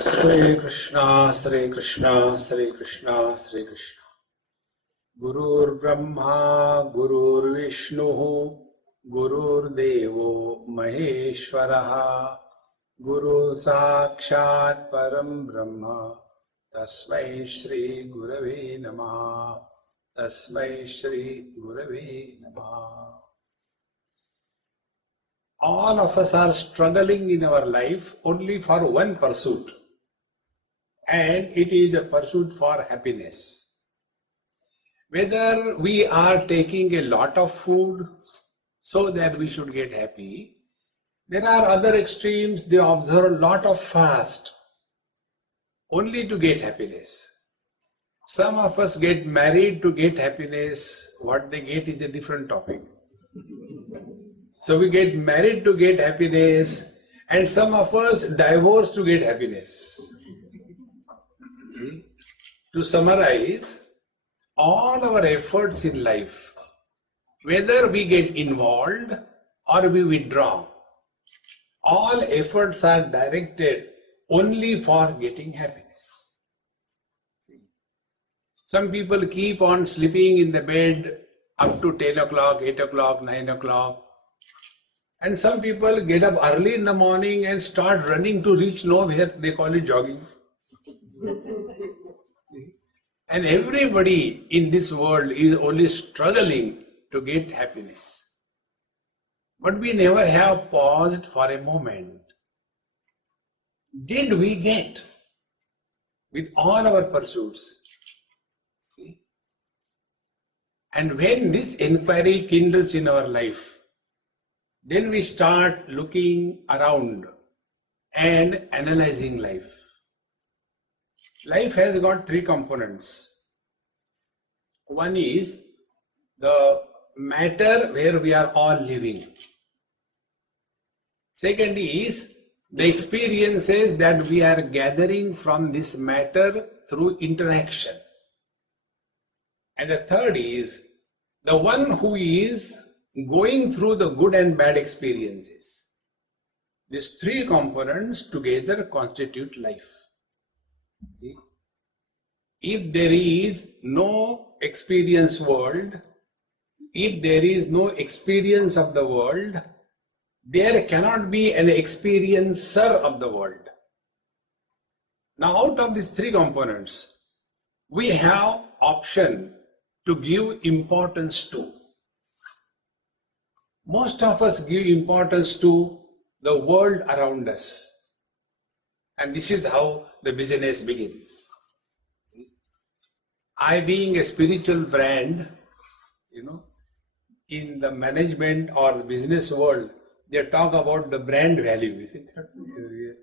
Sri Krishna, Sri Krishna, Sri Krishna, Sri Krishna. Gurur Brahma, Gurur Vishnu, Gurur Devo Maheshwaraha, Guru Sakshat Param Brahma, Tasmai Shri Gurave Namaha, Tasmai Shri Gurave Namaha. All of us are struggling in our life only for one pursuit, and it is the pursuit for happiness. Whether we are taking a lot of food so that we should get happy, there are other extremes. They observe a lot of fast only to get happiness. Some of us get married to get happiness. What they get is a different topic. So we get married to get happiness, and some of us divorce to get happiness. To summarize, all our efforts in life, whether we get involved or we withdraw, all efforts are directed only for getting happiness. Some people keep on sleeping in the bed up to 10 o'clock, 8 o'clock, 9 o'clock. And some people get up early in the morning and start running to reach nowhere. They call it jogging. And everybody in this world is only struggling to get happiness. But we never have paused for a moment. Did we get with all our pursuits? See? And when this inquiry kindles in our life, then we start looking around and analyzing life. Life has got three components. One is the matter where we are all living. Second is the experiences that we are gathering from this matter through interaction. And the third is the one who is going through the good and bad experiences. These three components together constitute life. See? If there is no experience world, if there is no experience of the world, there cannot be an experiencer of the world. Now, out of these three components, we have option to give importance to. Most of us give importance to the world around us. And this is how the business begins. I, being a spiritual brand, in the management or the business world, they talk about the brand value. Isn't it?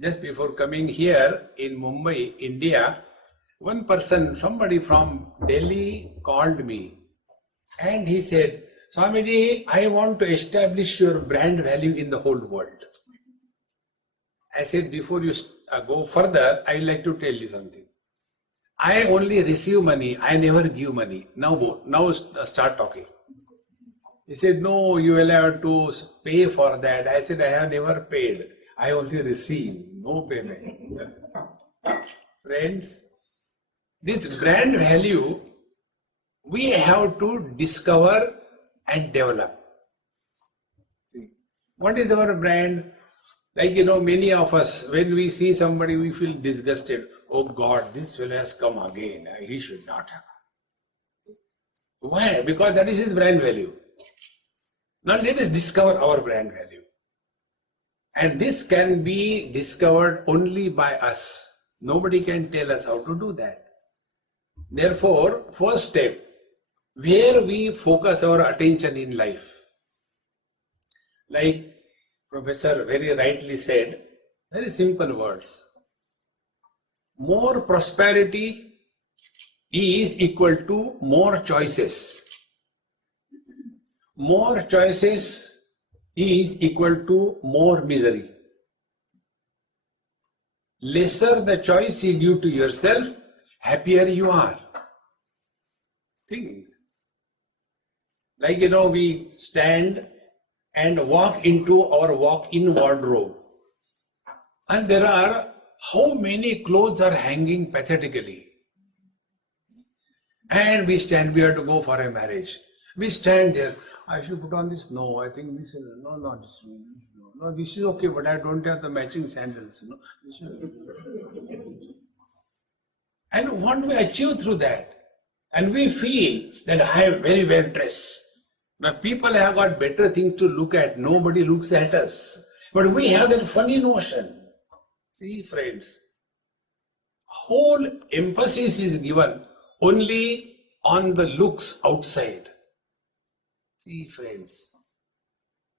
Just before coming here in Mumbai, India, one person, somebody from Delhi called me and he said, Swamiji, I want to establish your brand value in the whole world. I said, before you go further, I would like to tell you something. I only receive money, I never give money. Now start talking. He said, no, you will have to pay for that. I said, I have never paid. I only receive, no payment. Friends, this brand value, we have to discover and develop. See, what is our brand? Like, many of us, when we see somebody, we feel disgusted. Oh God, this fellow has come again. He should not have. Why? Because that is his brand value. Now let us discover our brand value. And this can be discovered only by us. Nobody can tell us how to do that. Therefore, first step, where we focus our attention in life. Like Professor very rightly said, very simple words. More prosperity is equal to more choices. More choices is equal to more misery. Lesser the choice you give to yourself, happier you are. Think. Like, we stand and walk into our walk-in wardrobe. And there are how many clothes are hanging pathetically? And we stand, we have to go for a marriage. We stand there. I should put on this. No, I think this is, no, no, this, no, this is okay, but I don't have the matching sandals. And what do we achieve through that? And we feel that I am very well dressed. Now people have got better things to look at. Nobody looks at us. But we have that funny notion. See, friends, whole emphasis is given only on the looks outside. See, friends,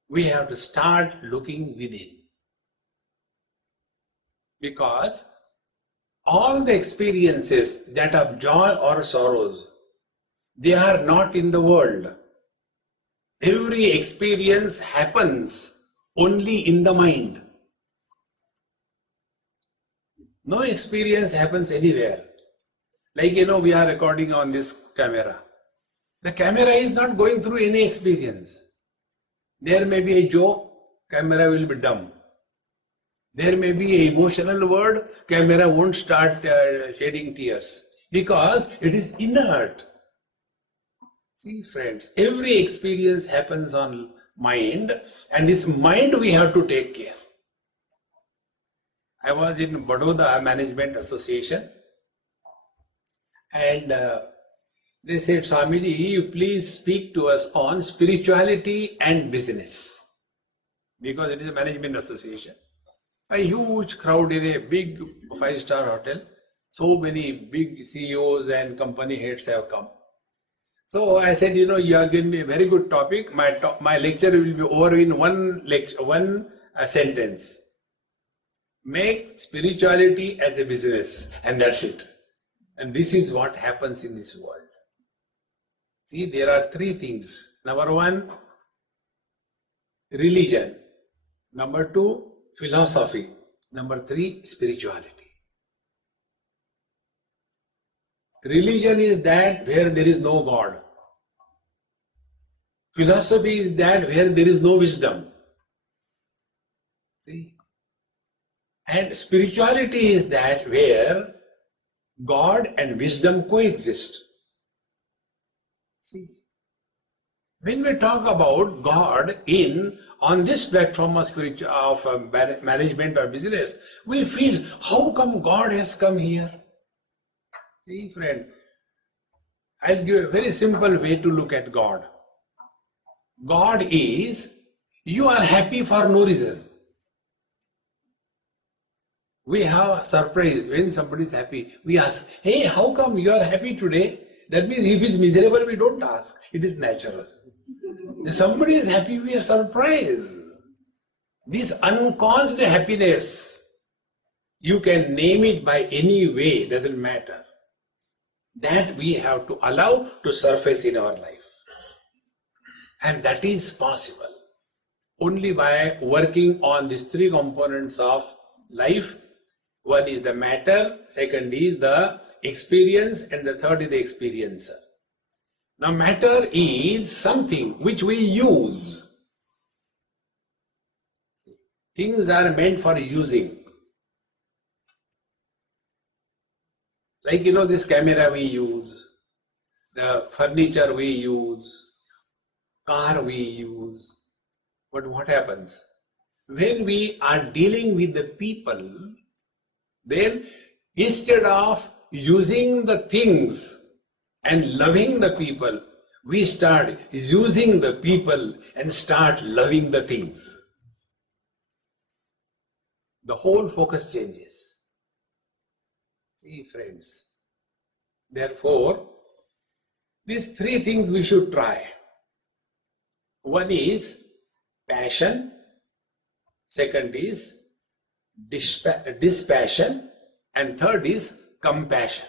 we have to start looking within. Because all the experiences that of joy or sorrows, they are not in the world. Every experience happens only in the mind. No experience happens anywhere. Like, we are recording on this camera. The camera is not going through any experience. There may be a joke, camera will be dumb. There may be an emotional word, camera won't start shedding tears because it is inert. See, friends, every experience happens on mind, and this mind we have to take care. I was in Baroda Management Association, and they said, Swamiji, you please speak to us on spirituality and business, because it is a management association. A huge crowd in a big 5-star hotel. So many big CEOs and company heads have come. So I said, you are giving me a very good topic. My lecture will be over in one sentence. Make spirituality as a business, and that's it. And this is what happens in this world. See, there are 3 things. Number 1, religion. Number 2, philosophy. Number 3, spirituality. Religion is that where there is no God. Philosophy is that where there is no wisdom. See? And spirituality is that where God and wisdom coexist. See? When we talk about God on this platform of management or business, we feel, how come God has come here? See, friend, I'll give a very simple way to look at God. God is, you are happy for no reason. We have a surprise when somebody is happy. We ask, hey, how come you are happy today? That means if he is miserable, we don't ask. It is natural. If somebody is happy, we are surprised. This uncaused happiness, you can name it by any way, doesn't matter. That we have to allow to surface in our life. And that is possible only by working on these 3 components of life. 1 is the matter, 2nd is the experience, and the 3rd is the experiencer. Now, matter is something which we use. Things are meant for using. Like, this camera we use, the furniture we use, car we use. But what happens? When we are dealing with the people, then instead of using the things and loving the people, we start using the people and start loving the things. The whole focus changes. See, friends, therefore, these 3 things we should try. 1 is passion, 2nd is dispassion, and 3rd is compassion.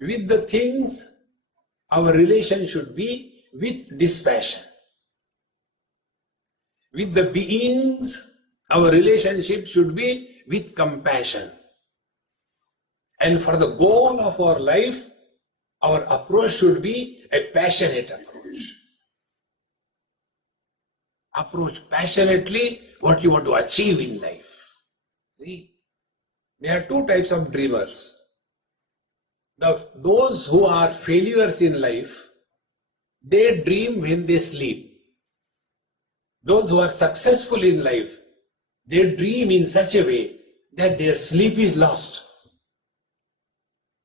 With the things, our relation should be with dispassion. With the beings, our relationship should be with compassion. And for the goal of our life, our approach should be a passionate approach. Approach passionately what you want to achieve in life. See, there are two types of dreamers. Those who are failures in life, they dream when they sleep. Those who are successful in life, they dream in such a way that their sleep is lost.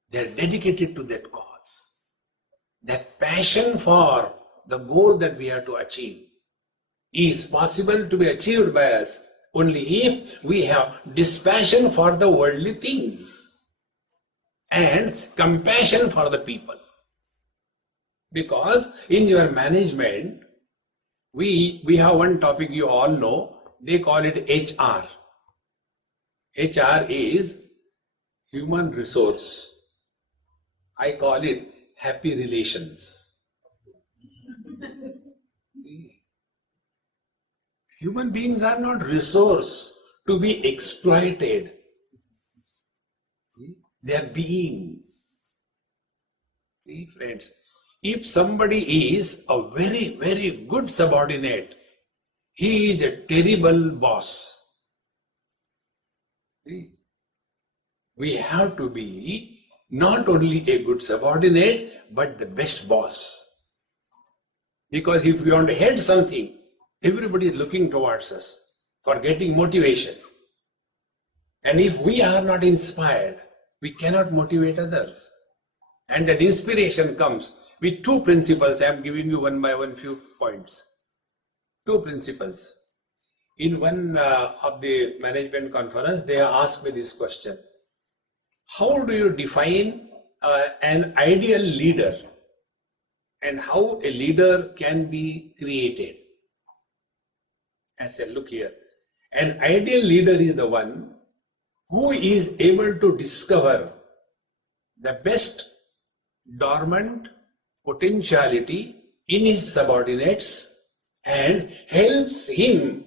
They are dedicated to that cause. That passion for the goal that we have to achieve is possible to be achieved by us only if we have dispassion for the worldly things and compassion for the people. Because in your management, we have one topic you all know, they call it HR. HR is human resource. I call it happy relations. Human beings are not resource to be exploited. They are beings. See, friends, if somebody is a very, very good subordinate, he is a terrible boss. See, we have to be not only a good subordinate, but the best boss. Because if we want to head something, everybody is looking towards us for getting motivation. And if we are not inspired, we cannot motivate others. And that inspiration comes with two principles. I am giving you one by one few points. Two principles. In one of the management conference, they asked me this question. How do you define an ideal leader and how a leader can be created? I said, look here, an ideal leader is the one who is able to discover the best dormant potentiality in his subordinates and helps him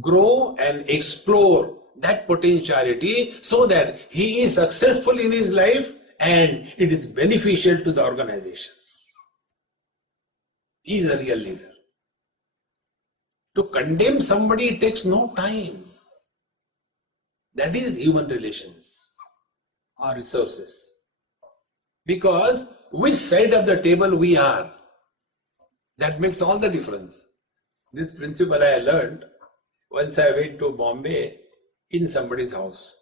grow and explore that potentiality so that he is successful in his life and it is beneficial to the organization. He is a real leader. To condemn somebody takes no time. That is human relations or resources. Because which side of the table we are, that makes all the difference. This principle I learned once I went to Bombay in somebody's house.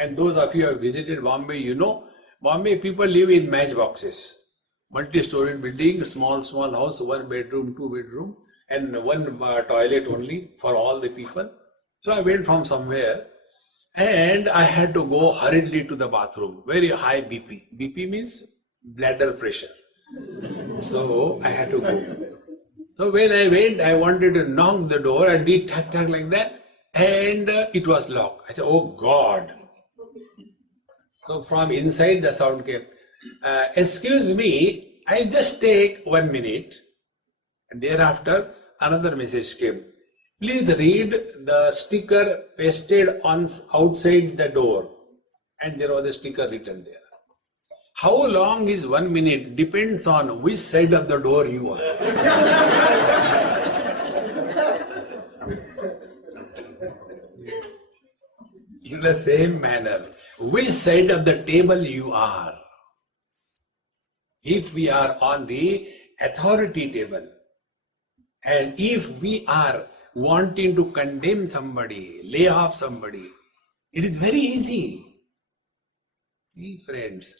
And those of you who have visited Bombay, you know, Bombay people live in matchboxes. Multi-story building, small house, 1 bedroom, 2 bedroom, and one toilet only for all the people. So I went from somewhere and I had to go hurriedly to the bathroom. Very high BP. BP means bladder pressure. So I had to go. So when I went, I wanted to knock the door. I did tap like that and it was locked. I said, oh God. So from inside the sound came, excuse me, I just take 1 minute. And thereafter another message came. Please read the sticker pasted on outside the door. And there was a sticker written there. How long is 1 minute depends on which side of the door you are. In the same manner, which side of the table you are. If we are on the authority table, and if we are wanting to condemn somebody, lay off somebody, it is very easy. See, friends,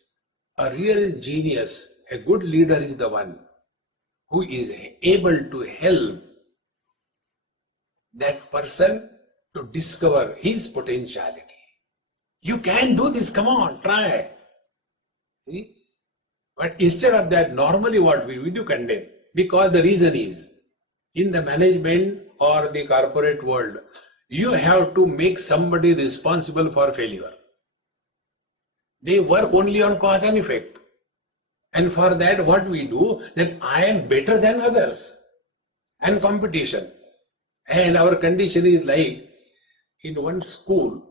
a real genius, a good leader is the one who is able to help that person to discover his potentiality. You can do this, come on, try. See? But instead of that, normally what we do condemn, because the reason is, in the management or the corporate world, you have to make somebody responsible for failure. They work only on cause and effect. And for that, what we do, that I am better than others. And competition. And our condition is like, in one school,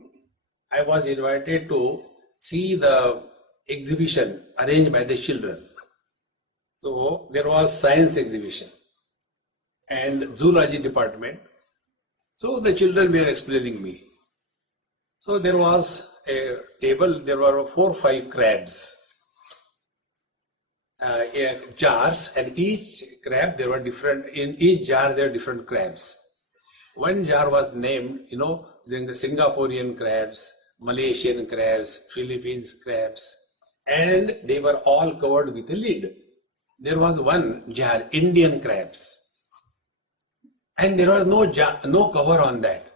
I was invited to see the exhibition arranged by the children. So there was science exhibition and zoology department. So the children were explaining me. So there was a table, there were 4 or 5 crabs, jars, and each crab, there were different, in each jar there were different crabs. One jar was named, the Singaporean crabs, Malaysian crabs, Philippines crabs, and they were all covered with a lid. There was one jar, Indian crabs, and there was no cover on that.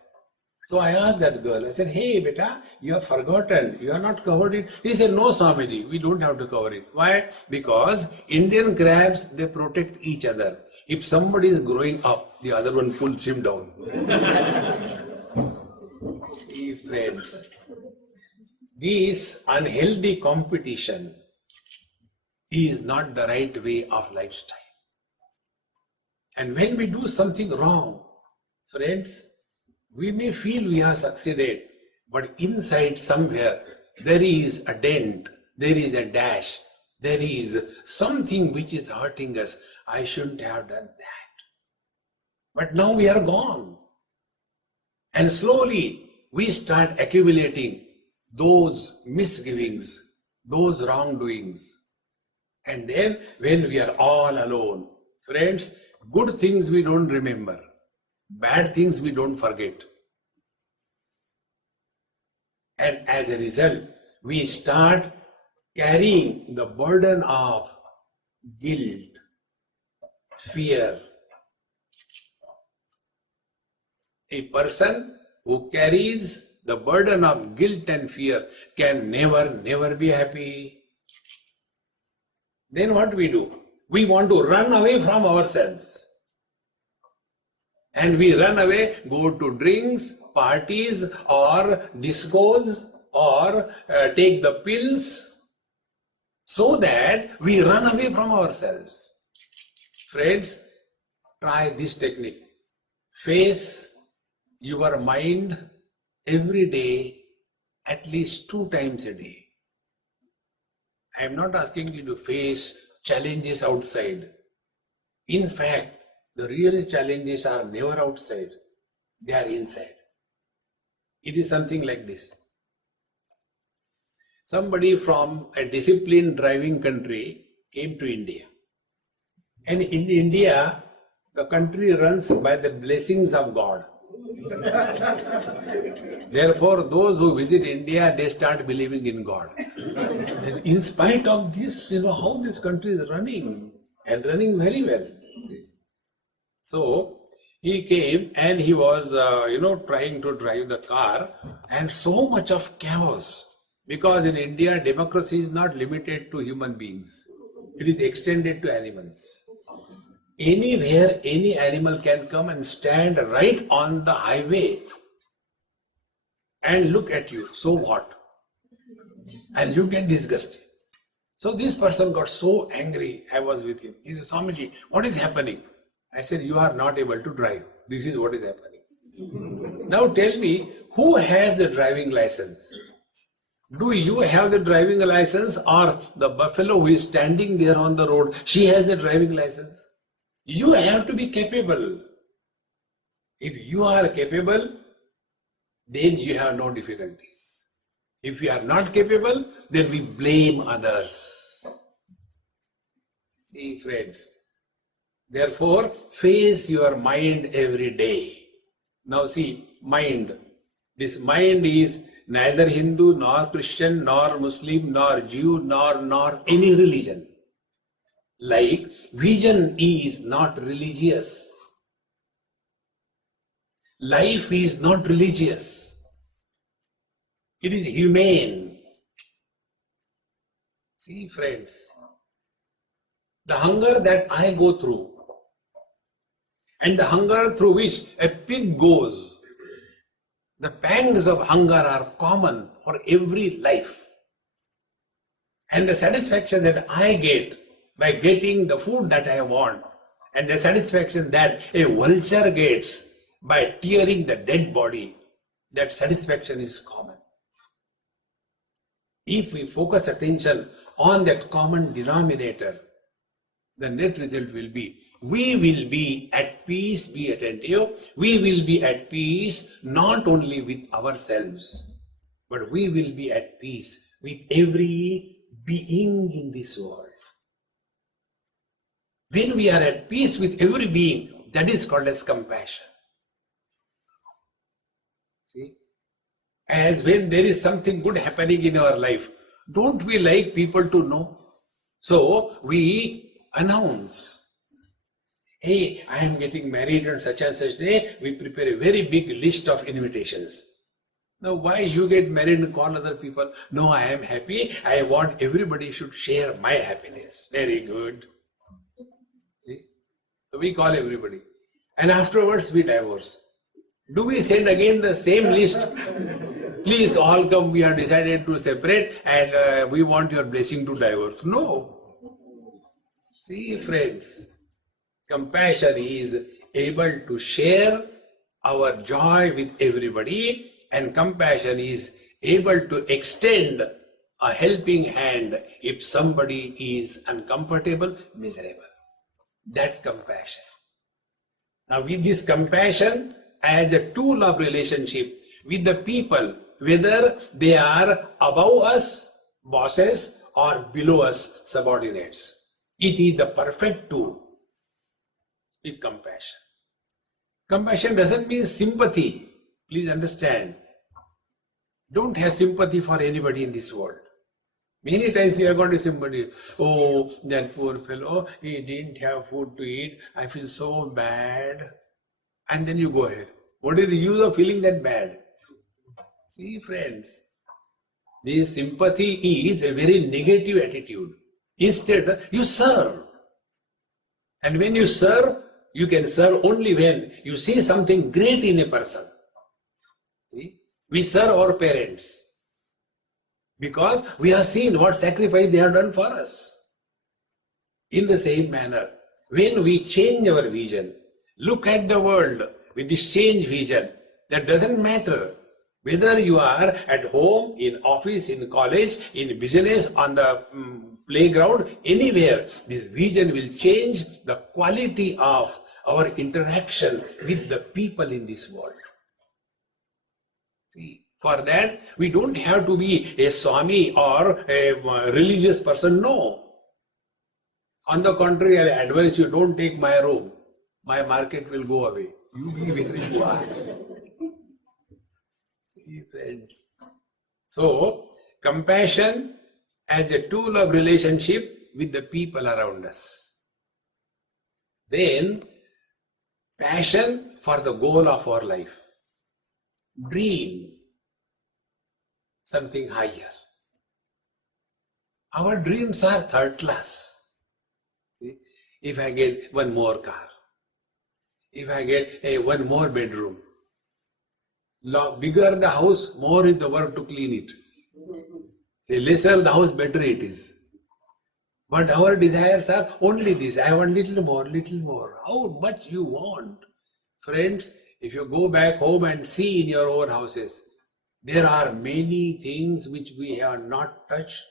So I asked that girl, I said, hey beta, you have forgotten, you have not covered it. He said, no Swamiji, we don't have to cover it. Why? Because Indian crabs, they protect each other. If somebody is growing up, the other one pulls him down. Hey friends, this unhealthy competition is not the right way of lifestyle. And when we do something wrong, friends, we may feel we have succeeded, but inside somewhere there is a dent, there is a dash, there is something which is hurting us. I shouldn't have done that. But now we are gone. And slowly we start accumulating those misgivings, those wrongdoings. And then when we are all alone, friends, good things we don't remember. Bad things we don't forget. And as a result, we start carrying the burden of guilt, fear. A person who carries the burden of guilt and fear can never be happy. Then what we do? We want to run away from ourselves. And we run away, go to drinks, parties, or discos, or take the pills, so that we run away from ourselves. Friends, try this technique. Face your mind every day, at least 2 times a day. I am not asking you to face challenges outside. In fact, the real challenges are never outside, they are inside. It is something like this. Somebody from a disciplined driving country came to India. And in India, the country runs by the blessings of God. Therefore, those who visit India, they start believing in God. And in spite of this, how this country is running, and running very well. So he came and he was, trying to drive the car, and so much of chaos. Because in India, democracy is not limited to human beings. It is extended to animals. Anywhere, any animal can come and stand right on the highway and look at you. So what? And you get disgusted. So this person got so angry. I was with him. He said, Swamiji, what is happening? I said, you are not able to drive. This is what is happening. Now tell me, who has the driving license? Do you have the driving license, or the buffalo who is standing there on the road, she has the driving license? You have to be capable. If you are capable, then you have no difficulties. If you are not capable, then we blame others. See, friends, therefore, face your mind every day. Now see, mind. This mind is neither Hindu, nor Christian, nor Muslim, nor Jew, nor any religion. Like, vision is not religious. Life is not religious. It is humane. See, friends, the hunger that I go through, and the hunger through which a pig goes, the pangs of hunger are common for every life. And the satisfaction that I get by getting the food that I want, and the satisfaction that a vulture gets by tearing the dead body, that satisfaction is common. If we focus attention on that common denominator, the net result will be, we will be at peace, be attentive, we will be at peace not only with ourselves, but we will be at peace with every being in this world. When we are at peace with every being, that is called as compassion. See? As when there is something good happening in our life, don't we like people to know? So we announce, hey, I am getting married on such and such day. We prepare a very big list of invitations. Now, why you get married and call other people? No, I am happy. I want everybody should share my happiness. Very good. See? So we call everybody. And afterwards we divorce. Do we send again the same list? Please all come, we have decided to separate and we want your blessing to divorce. No. See, friends, compassion is able to share our joy with everybody, and compassion is able to extend a helping hand if somebody is uncomfortable, miserable. That compassion. Now with this compassion as a tool of relationship with the people, whether they are above us, bosses, or below us, subordinates. It is the perfect tool with compassion. Compassion doesn't mean sympathy. Please understand. Don't have sympathy for anybody in this world. Many times we are going to somebody, oh, that poor fellow, he didn't have food to eat. I feel so bad. And then you go ahead. What is the use of feeling that bad? See, friends, this sympathy is a very negative attitude. Instead, you serve. And when you serve, you can serve only when you see something great in a person. See? We serve our parents because we have seen what sacrifice they have done for us. In the same manner, when we change our vision, look at the world with this change vision, that doesn't matter whether you are at home, in office, in college, in business, on the playground, anywhere, this vision will change the quality of our interaction with the people in this world. See, for that, we don't have to be a Swami or a religious person, no. On the contrary, I advise you, don't take my robe. My market will go away. You be where you are. See, friends. So, compassion as a tool of relationship with the people around us. Then, passion for the goal of our life. Dream something higher. Our dreams are third class. If I get one more car, if I get one more bedroom, bigger the house, more is the work to clean it. The lesser the house, better it is. But our desires are only this. I want little more, little more. How much you want? Friends, if you go back home and see in your own houses, there are many things which we have not touched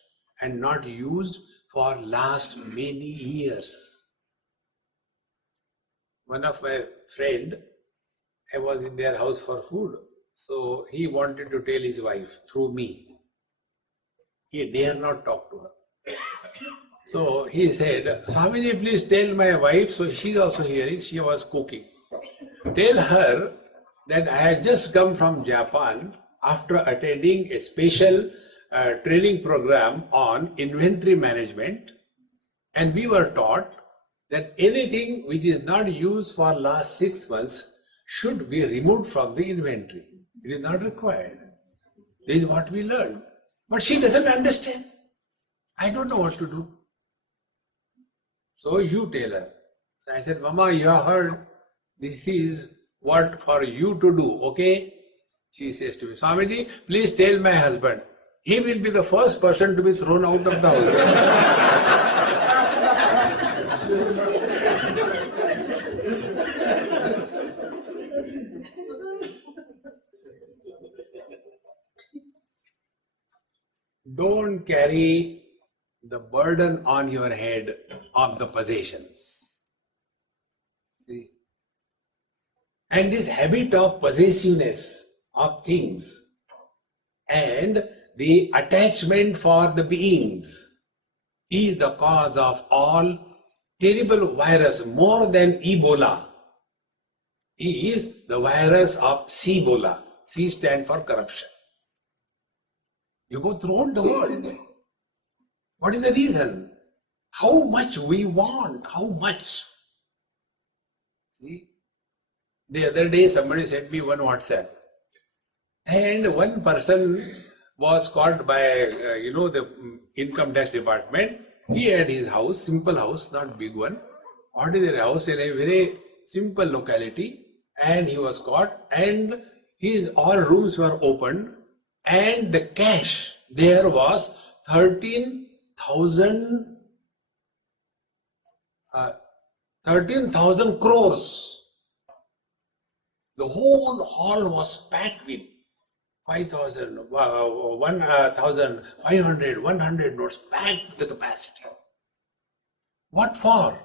and not used for last many years. One of my friend, I was in their house for food. So he wanted to tell his wife through me. He dare not talk to her. So he said, Swamiji, please tell my wife, so she's also hearing, she was cooking. Tell her that I had just come from Japan after attending a special training program on inventory management, and we were taught that anything which is not used for last 6 months should be removed from the inventory. It is not required. This is what we learned. But she doesn't understand. I don't know what to do. So you tell her. So I said, Mama, you have heard, this is what for you to do, okay? She says to me, Swamiji, please tell my husband, he will be the first person to be thrown out of the house. Don't carry the burden on your head of the possessions. See? And this habit of possessiveness of things And the attachment for the beings is the cause of all terrible virus. More than Ebola is the virus of Cibola. C stands for corruption. You go throughout the world. What is the reason? How much we want, how much? See, the other day somebody sent me one WhatsApp, and one person was caught by, the income tax department. He had his house, simple house, not big one, ordinary house in a very simple locality, and he was caught, and his all rooms were opened, and the cash there was 13,000 crores. The whole hall was packed with 5,000, 1,500, 100 notes, packed the capacity. What for?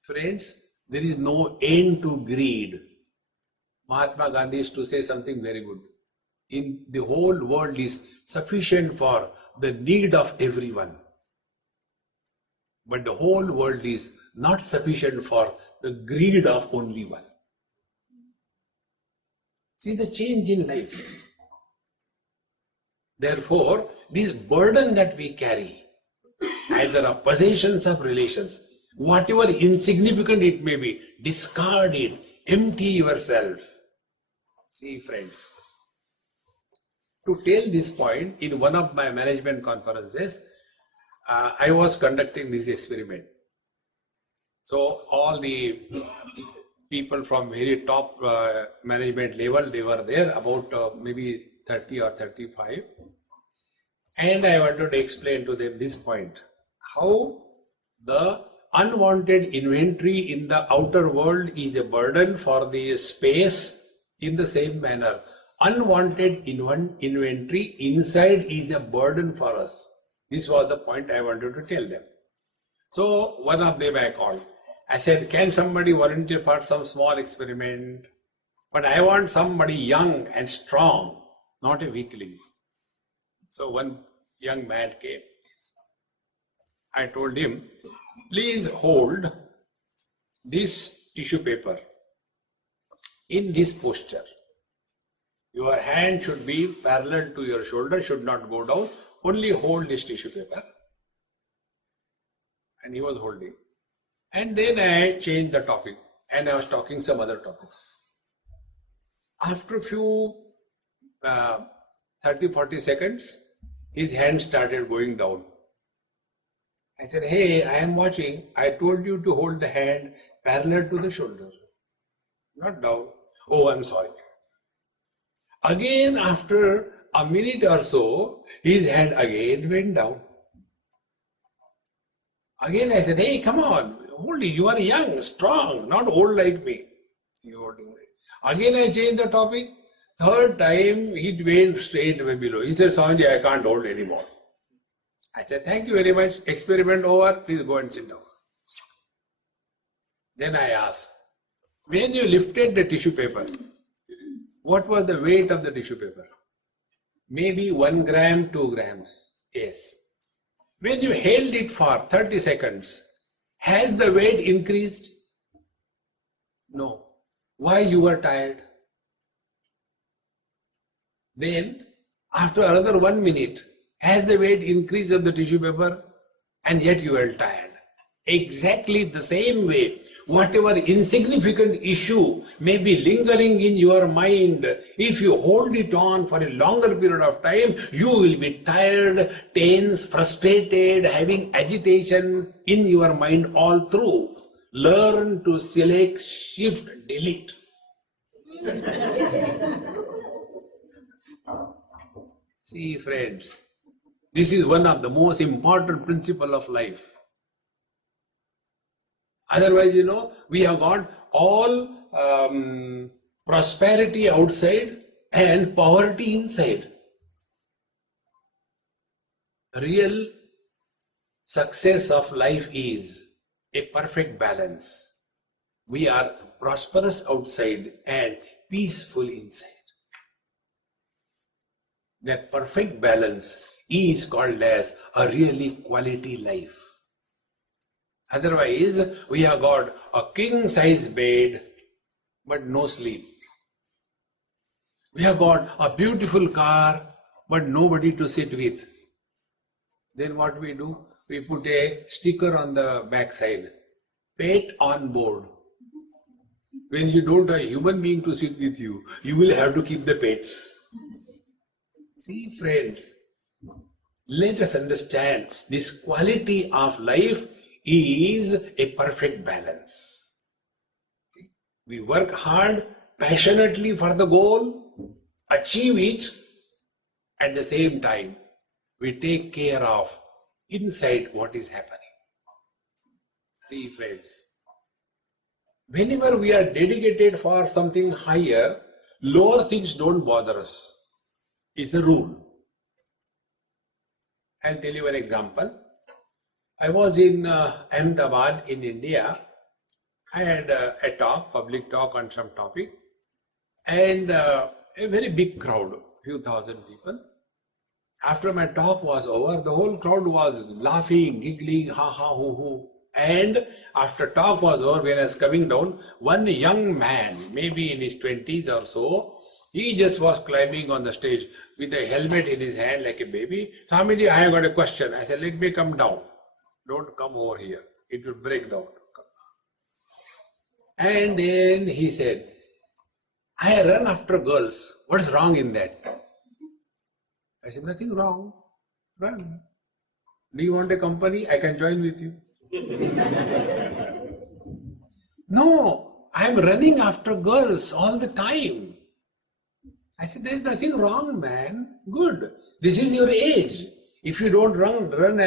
Friends, there is no end to greed. Mahatma Gandhi used to say something very good. In the whole world is sufficient for the need of everyone. But the whole world is not sufficient for the greed of only one. See the change in life. Therefore, this burden that we carry, either of possessions or relations, whatever insignificant it may be, discard it, empty yourself. See, friends, to tell this point, in one of my management conferences, I was conducting this experiment. So all the people from very top management level, they were there, about maybe 30 or 35. And I wanted to explain to them this point, how the unwanted inventory in the outer world is a burden for the space. In the same manner, unwanted inventory inside is a burden for us. This was the point I wanted to tell them. So one of them I called. I said, can somebody volunteer for some small experiment? But I want somebody young and strong, not a weakling. So one young man came. I told him, please hold this tissue paper in this posture. Your hand should be parallel to your shoulder, should not go down. Only hold this tissue paper. And he was holding. And then I changed the topic and I was talking some other topics. After a few 30-40 seconds, his hand started going down. I said, hey, I am watching. I told you to hold the hand parallel to the shoulder, not down. Oh, I'm sorry. Again, after a minute or so, his hand again went down. Again, I said, hey, come on, hold it. You are young, strong, not old like me. Again, I changed the topic. Third time, he went straight below. He said, Swami, I can't hold anymore. I said, thank you very much. Experiment over. Please go and sit down. Then I asked, when you lifted the tissue paper, what was the weight of the tissue paper? Maybe 1 gram, 2 grams. Yes. When you held it for 30 seconds, has the weight increased? No. Why you were tired? Then, after another 1 minute, has the weight increased of the tissue paper? And yet you were tired. Exactly the same way, whatever insignificant issue may be lingering in your mind, if you hold it on for a longer period of time, you will be tired, tense, frustrated, having agitation in your mind all through. Learn to select, shift, delete. See, friends, this is one of the most important principles of life. Otherwise, we have got all prosperity outside and poverty inside. Real success of life is a perfect balance. We are prosperous outside and peaceful inside. That perfect balance is called as a really quality life. Otherwise, we have got a king-size bed, but no sleep. We have got a beautiful car, but nobody to sit with. Then what we do? We put a sticker on the backside, pet on board. When you don't have a human being to sit with you, you will have to keep the pets. See, friends, let us understand this quality of life is a perfect balance. We work hard, passionately for the goal, achieve it, at the same time, we take care of inside what is happening. See, friends, whenever we are dedicated for something higher, lower things don't bother us. It's a rule. I'll tell you an example. I was in Ahmedabad in India. I had a talk, public talk on some topic, and a very big crowd, few thousand people. After my talk was over, the whole crowd was laughing, giggling, ha ha, hoo hoo. And after talk was over, when I was coming down, one young man, maybe in his 20s or so, he just was climbing on the stage with a helmet in his hand like a baby. Swamiji, I have got a question. I said, let me come down. Don't come over here. It will break down. And then he said, I run after girls. What's wrong in that? I said, nothing wrong. Run. Do you want a company? I can join with you. No, I'm running after girls all the time. I said, there's nothing wrong, man. Good. This is your age. If you don't run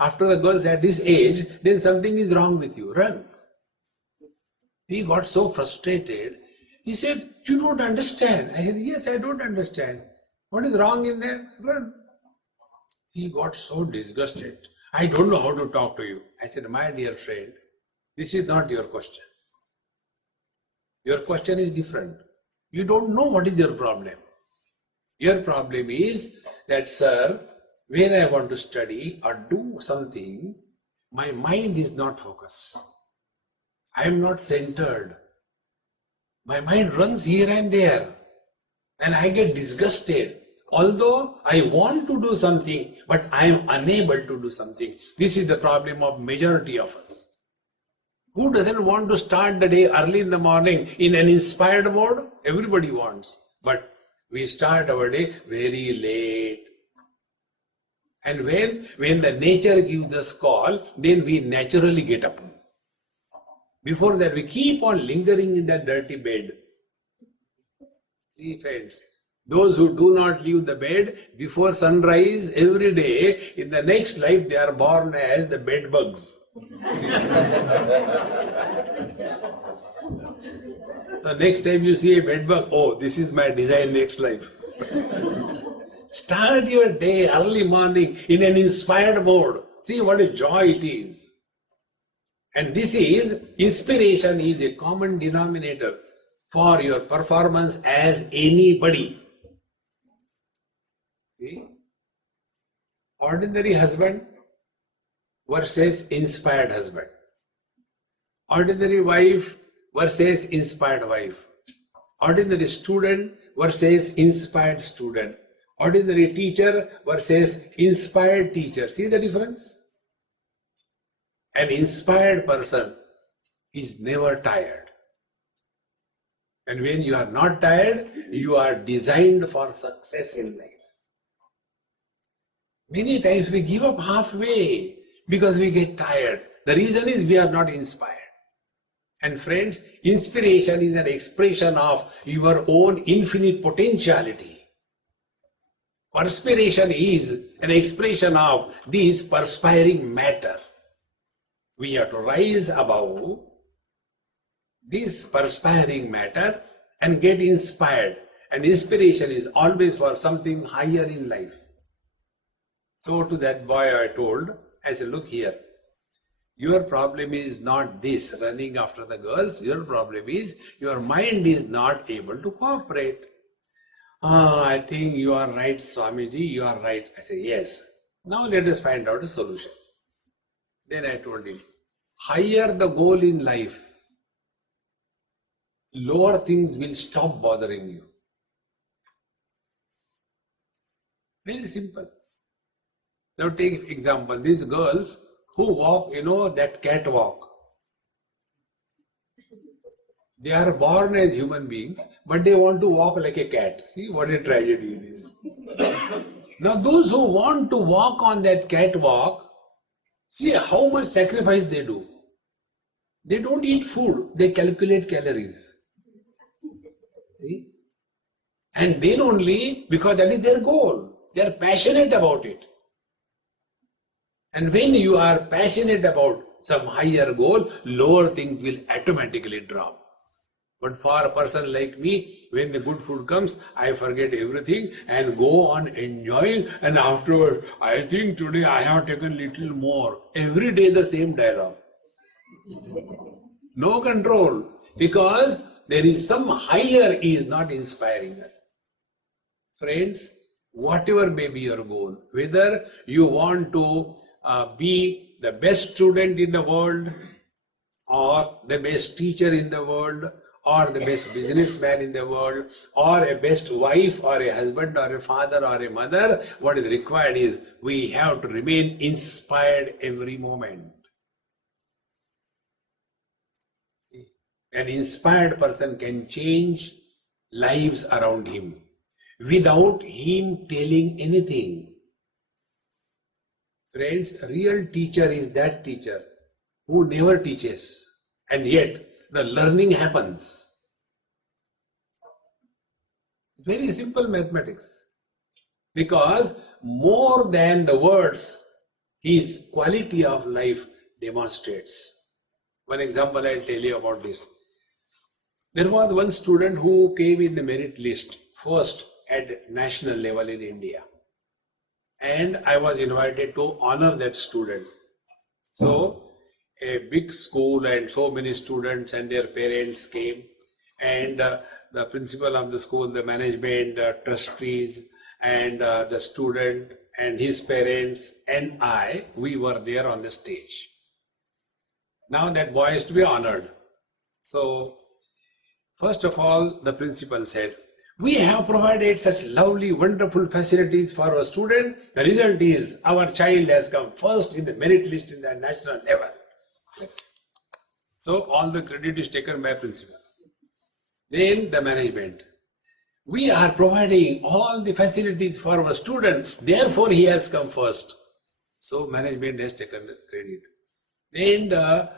after the girls at this age, then something is wrong with you. Run. He got so frustrated. He said, you don't understand. I said, yes, I don't understand. What is wrong in there? Run. He got so disgusted. I don't know how to talk to you. I said, my dear friend, this is not your question. Your question is different. You don't know what is your problem. Your problem is that, sir, when I want to study or do something, my mind is not focused. I am not centered. My mind runs here and there, and I get disgusted. Although I want to do something, but I am unable to do something. This is the problem of majority of us. Who doesn't want to start the day early in the morning in an inspired mode? Everybody wants. But we start our day very late. And when the nature gives us call, then we naturally get up. Before that, we keep on lingering in that dirty bed. See, friends, those who do not leave the bed before sunrise every day, in the next life they are born as the bed bugs. So next time you see a bed bug, oh, this is my design next life. Start your day early morning in an inspired mode. See what a joy it is. And this is, inspiration is a common denominator for your performance as anybody. See? Ordinary husband versus inspired husband. Ordinary wife versus inspired wife. Ordinary student versus inspired student. Ordinary teacher versus inspired teacher. See the difference? An inspired person is never tired. And when you are not tired, you are designed for success in life. Many times we give up halfway because we get tired. The reason is we are not inspired. And friends, inspiration is an expression of your own infinite potentiality. Perspiration is an expression of this perspiring matter. We have to rise above this perspiring matter and get inspired. And inspiration is always for something higher in life. So to that boy I told, I said, look here, your problem is not this, running after the girls. Your problem is your mind is not able to cooperate. I think you are right, Swamiji, you are right. I said, yes. Now let us find out a solution. Then I told him, higher the goal in life, lower things will stop bothering you. Very simple. Now take example, these girls who walk, that catwalk. They are born as human beings, but they want to walk like a cat. See what a tragedy it is. Now those who want to walk on that catwalk, see how much sacrifice they do. They don't eat food, they calculate calories. See? And then only, because that is their goal, they are passionate about it. And when you are passionate about some higher goal, lower things will automatically drop. But for a person like me, when the good food comes, I forget everything and go on enjoying, and afterward, I think today I have taken little more. Every day the same dialogue. No control, because there is some higher is not inspiring us. Friends, whatever may be your goal, whether you want to be the best student in the world, or the best teacher in the world, or the best businessman in the world, or a best wife, or a husband, or a father, or a mother, what is required is we have to remain inspired every moment. An inspired person can change lives around him without him telling anything. Friends, a real teacher is that teacher who never teaches, and yet the learning happens. Very simple mathematics. Because more than the words, his quality of life demonstrates. One example I'll tell you about this. There was one student who came in the merit list first at national level in India. And I was invited to honor that student. So, a big school and so many students and their parents came, and the principal of the school, the management, trustees, and the student and his parents and we were there on the stage. Now that boy is to be honored. So, first of all, the principal said, we have provided such lovely, wonderful facilities for our student. The result is our child has come first in the merit list in the national level. So all the credit is taken by principal. Then the management. We are providing all the facilities for our student, therefore he has come first. So management has taken the credit. Then the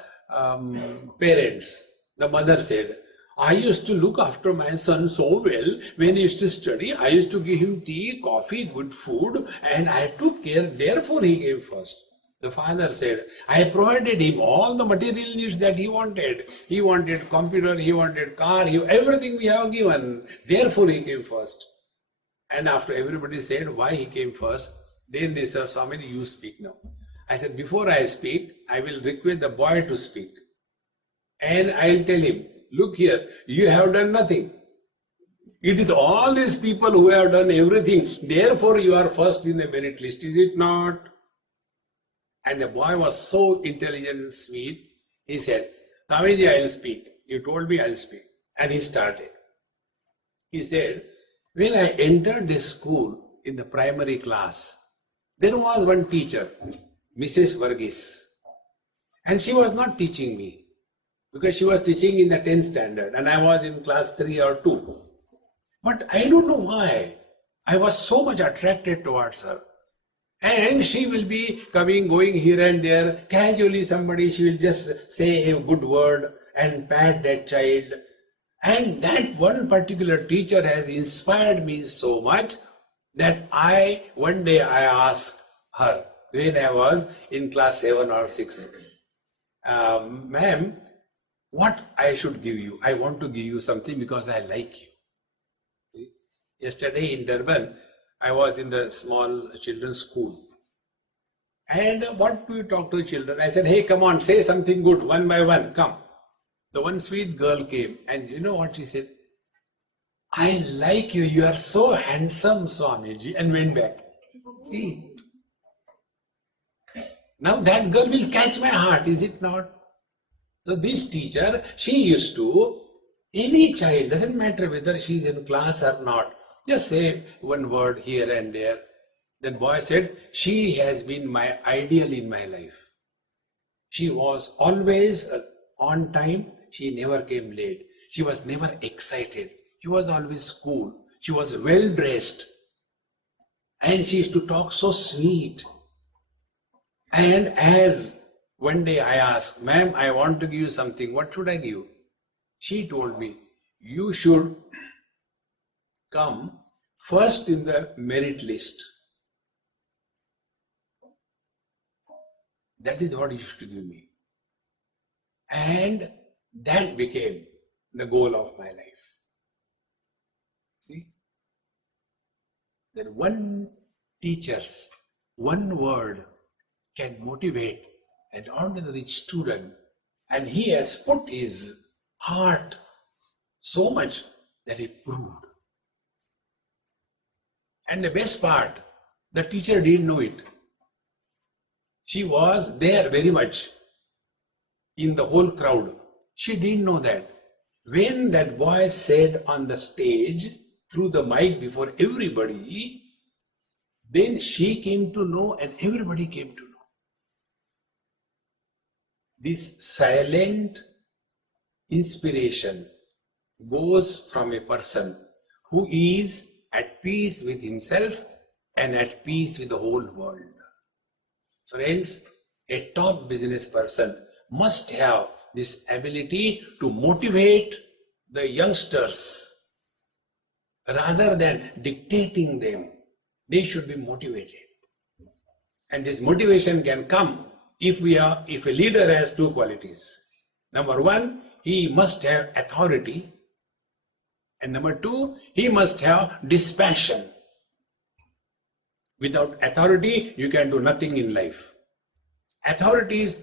parents, the mother said, I used to look after my son so well. When he used to study, I used to give him tea, coffee, good food, and I took care, therefore he came first. The father said, I provided him all the material needs that he wanted. He wanted computer, he wanted car, everything we have given. Therefore he came first. And after everybody said why he came first, then they said, Swami, you speak now. I said, before I speak, I will request the boy to speak. And I will tell him, look here, you have done nothing. It is all these people who have done everything. Therefore you are first in the merit list, is it not? And the boy was so intelligent and sweet. He said, Swamiji, I will speak. You told me I will speak. And he started. He said, when I entered this school in the primary class, there was one teacher, Mrs. Varghese. And she was not teaching me, because she was teaching in the 10th standard and I was in class 3 or 2. But I don't know why. I was so much attracted towards her. And she will be coming, going here and there. Casually she will just say a good word and pat that child. And that one particular teacher has inspired me so much that one day I asked her, when I was in class 7 or 6, ma'am, what I should give you? I want to give you something because I like you. Yesterday in Durban, I was in the small children's school. And what do you talk to children? I said, hey, come on, say something good, one by one, come. The one sweet girl came, and you know what she said? I like you. You are so handsome, Swamiji, and went back. See, now that girl will catch my heart, is it not? So this teacher, she used to, any child, doesn't matter whether she's in class or not, just say one word here and there. That boy said, she has been my ideal in my life. She was always on time. She never came late. She was never excited. She was always cool. She was well dressed. And she used to talk so sweet. And as one day I asked, ma'am, I want to give you something. What should I give? She told me, you should come first in the merit list. That is what you used to give me. And that became the goal of my life. See? That one teacher's one word can motivate an ordinary student, and he has put his heart so much that he proved. And the best part, the teacher didn't know it. She was there very much in the whole crowd. She didn't know that. When that boy said on the stage, through the mic before everybody, then she came to know and everybody came to know. This silent inspiration goes from a person who is at peace with himself and at peace with the whole world. Friends, a top business person must have this ability to motivate the youngsters rather than dictating them. They should be motivated. And this motivation can come if a leader has two qualities. Number one, he must have authority. And number two, he must have dispassion. Without authority, you can do nothing in life. Authorities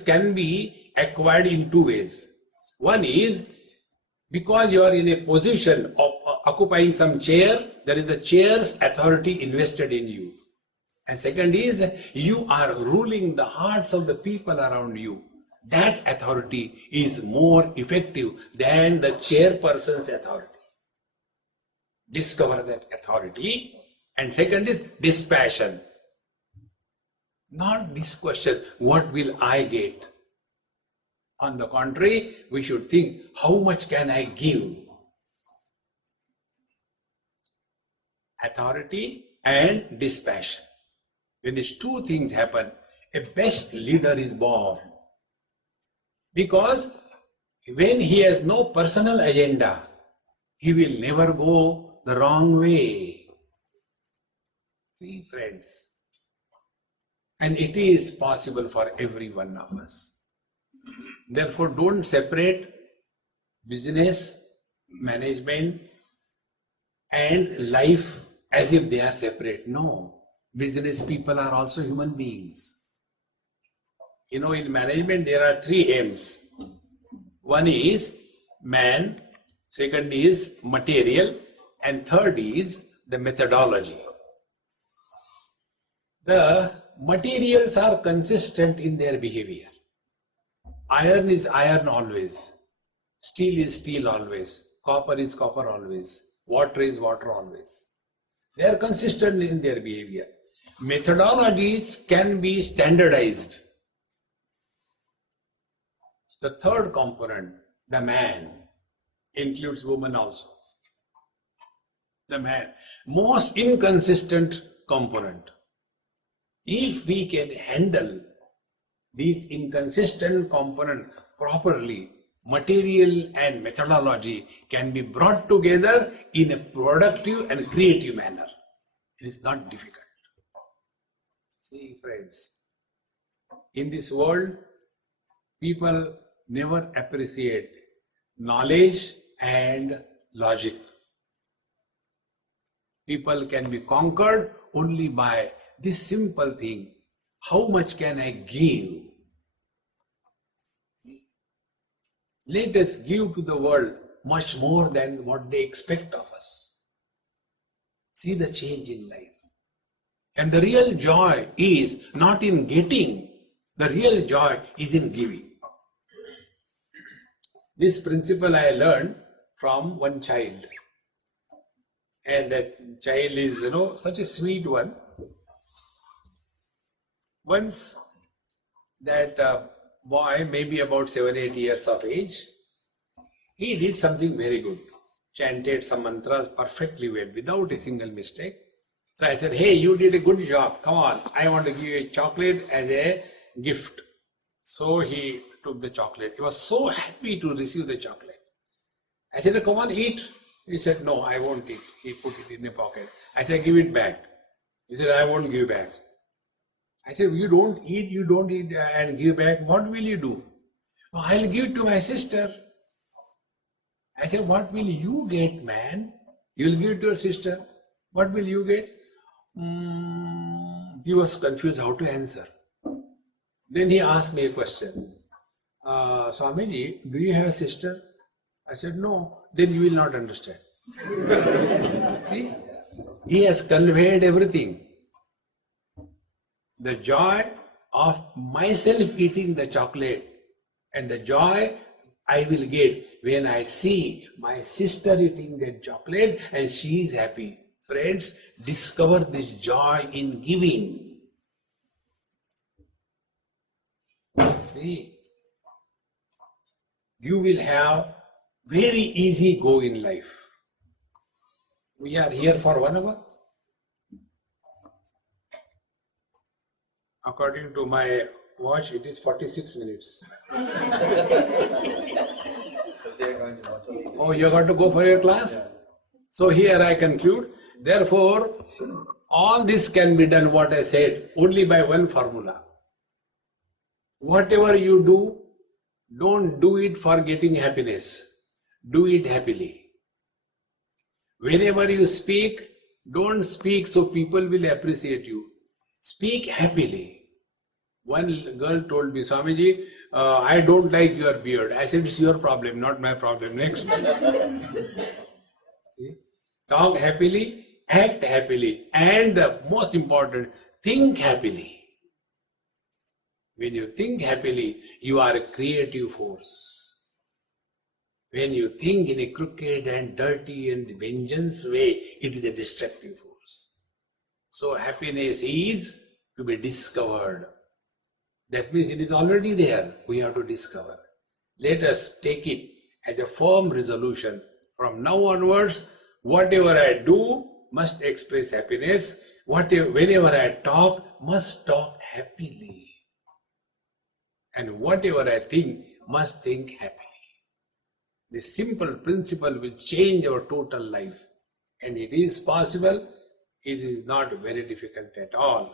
can be acquired in two ways. One is because you are in a position of occupying some chair, there is the chair's authority invested in you. And second is you are ruling the hearts of the people around you. That authority is more effective than the chairperson's authority. Discover that authority. And second is dispassion. Not this question, what will I get? On the contrary, we should think, how much can I give? Authority and dispassion. When these two things happen, a best leader is born. Because when he has no personal agenda, he will never go the wrong way. See, friends, and it is possible for every one of us. Therefore, don't separate business, management, and life as if they are separate. No, business people are also human beings. You know, in management, there are three aims. One is man, second is material, and third is the methodology. The materials are consistent in their behavior. Iron is iron always. Steel is steel always. Copper is copper always. Water is water always. They are consistent in their behavior. Methodologies can be standardized. The third component, the man, includes woman also. The man, most inconsistent component. If we can handle these inconsistent components properly, material and methodology can be brought together in a productive and creative manner. It is not difficult. See, friends, in this world, people never appreciate knowledge and logic. People can be conquered only by this simple thing. How much can I give? Let us give to the world much more than what they expect of us. See the change in life. And the real joy is not in getting, the real joy is in giving. This principle I learned from one child. And that child is, such a sweet one. Once that boy, maybe about 7-8 years of age, he did something very good. Chanted some mantras perfectly well, without a single mistake. So I said, hey, you did a good job. Come on, I want to give you a chocolate as a gift. So he took the chocolate. He was so happy to receive the chocolate. I said, come on, eat. He said, no, I won't eat. He put it in a pocket. I said, give it back. He said, I won't give back. I said, you don't eat and give back. What will you do? Oh, I'll give it to my sister. I said, what will you get, man? You'll give it to your sister. What will you get? He was confused how to answer. Then he asked me a question. Swamiji, do you have a sister? I said, no. Then you will not understand. See? He has conveyed everything. The joy of myself eating the chocolate and the joy I will get when I see my sister eating that chocolate and she is happy. Friends, discover this joy in giving. See, you will have very easy go in life. We are here for 1 hour. According to my watch, it is 46 minutes. Oh, you got to go for your class? So here I conclude. Therefore, all this can be done, what I said, only by one formula. Whatever you do, don't do it for getting happiness. Do it happily. Whenever you speak, don't speak so people will appreciate you. Speak happily. One girl told me, Swamiji, I don't like your beard. I said, it's your problem, not my problem. Next. Talk happily, act happily, and the most important, think happily. When you think happily, you are a creative force. When you think in a crooked and dirty and vengeance way, it is a destructive force. So happiness is to be discovered. That means it is already there. We have to discover. Let us take it as a firm resolution. From now onwards, whatever I do must express happiness. Whenever I talk, must talk happily. And whatever I think, must think happily. This simple principle will change our total life. And it is possible. It is not very difficult at all.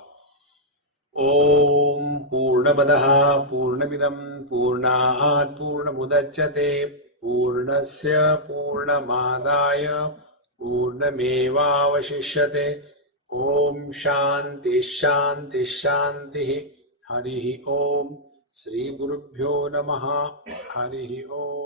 Om Purnamadaha Purnamidam Purnat Purnamudachyate Purnasya Purnamadaya Purnamevavashishyate. Om Shanti Shanti Shanti. Harihi Om. Sri Gurubhyo Namaha. Harihi Om.